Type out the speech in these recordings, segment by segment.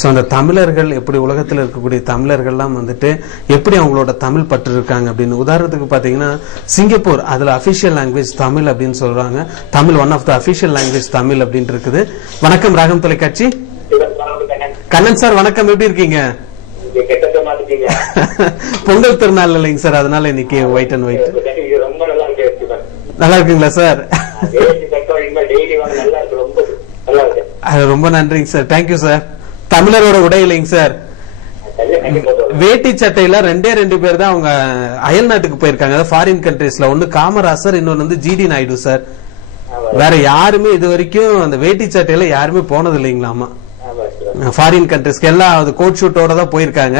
So அந்த தமிழர்கள் எப்படி உலகத்துல இருக்கக்கூடிய தமிழர்கள்லாம் வந்துட்டு எப்படி அவங்களோட தமிழ் பற்று இருக்காங்க அப்படின்னு உதாரணத்துக்கு பாத்தீங்கன்னா சிங்கப்பூர் அதுல அபிஷியல் லாங்குவேஜ் தமிழ் அப்படின்னு சொல்றாங்க. Tamil one of the official language Tamil அப்படின்னு இருக்குது. வணக்கம் ராகம் தொலைக்காட்சி. கண்ணன் சார் வணக்கம், எப்படி இருக்கீங்க? பொங்கல் திருநாள் இல்லைங்க சார், அதனால இன்னைக்கு ஒயிட் அண்ட் ஒயிட். நல்லா இருக்குங்களா சார்? ரொம்ப நன்றிங்க சார், தேங்க்யூ சார். தமிழரோட உடை இல்லைங்க சார், வேட்டி சட்டையில 2 பேர் தான் அவங்க அயல் நாட்டுக்கு போயிருக்காங்க, ஃபாரின் கண்ட்ரீஸ்ல. ஒன்னு காமராசர், இன்னொன்னு வந்து ஜிடி நாயுடு சார். வேற யாருமே இது வரைக்கும் அந்த வேட்டி சட்டையில யாருமே போனது இல்லைங்களாமா ஃபாரின் கண்ட்ரீஸ்க்கு. எல்லாம் கோட் ஷூட்டோட தான் போயிருக்காங்க.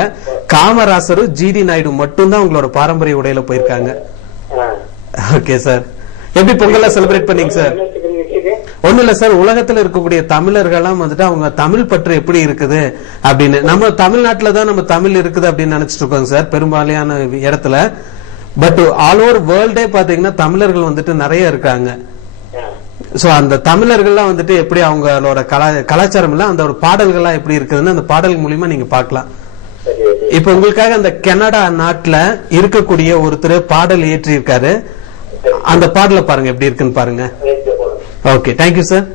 காமராசரும் ஜிடி நாயுடு மட்டும் தான் உங்களோட பாரம்பரிய உடையில போயிருக்காங்க. ஓகே சார், எப்படி பொங்கல் செலிப்ரேட் பண்ணீங்க சார்? ஒண்ணு இல்ல சார், உலகத்துல இருக்கக்கூடிய தமிழர்கள்லாம் வந்துட்டு அவங்க தமிழ் பற்று எப்படி இருக்குது அப்படின்னு. நம்ம தமிழ்நாட்டுலதான் நம்ம தமிழ் இருக்குது அப்படின்னு நினைச்சிட்டு இருக்கோங்க சார் பெரும்பாலான இடத்துல. பட் ஆல் ஓவர் வேர்ல்டே பாத்தீங்கன்னா தமிழர்கள் வந்துட்டு நிறைய இருக்காங்க. சோ அந்த தமிழர்கள்லாம் வந்துட்டு எப்படி அவங்களோட கலாச்சாரம் இல்ல அந்த ஒரு பாடல்கள்லாம் எப்படி இருக்குதுன்னு அந்த பாடல் மூலியமா நீங்க பாக்கலாம். இப்ப உங்களுக்காக அந்த கனடா நாட்டுல இருக்கக்கூடிய ஒருத்தர் பாடல் ஏற்றி இருக்காரு, அந்த பாடல பாருங்க எப்படி இருக்குன்னு பாருங்க. Okay, thank you sir.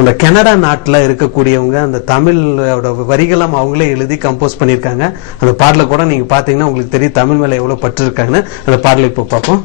அந்த கனடா நாட்டுல இருக்கக்கூடியவங்க அந்த தமிழோட வரிகளும் அவங்களே எழுதி கம்போஸ் பண்ணிருக்காங்க. அந்த பாடல கூட நீங்க பாத்தீங்கன்னா உங்களுக்கு தெரியும் தமிழ் மேல எவ்வளவு பற்று இருக்காங்கன்னு. அந்த பாடலை இப்போ பார்ப்போம்.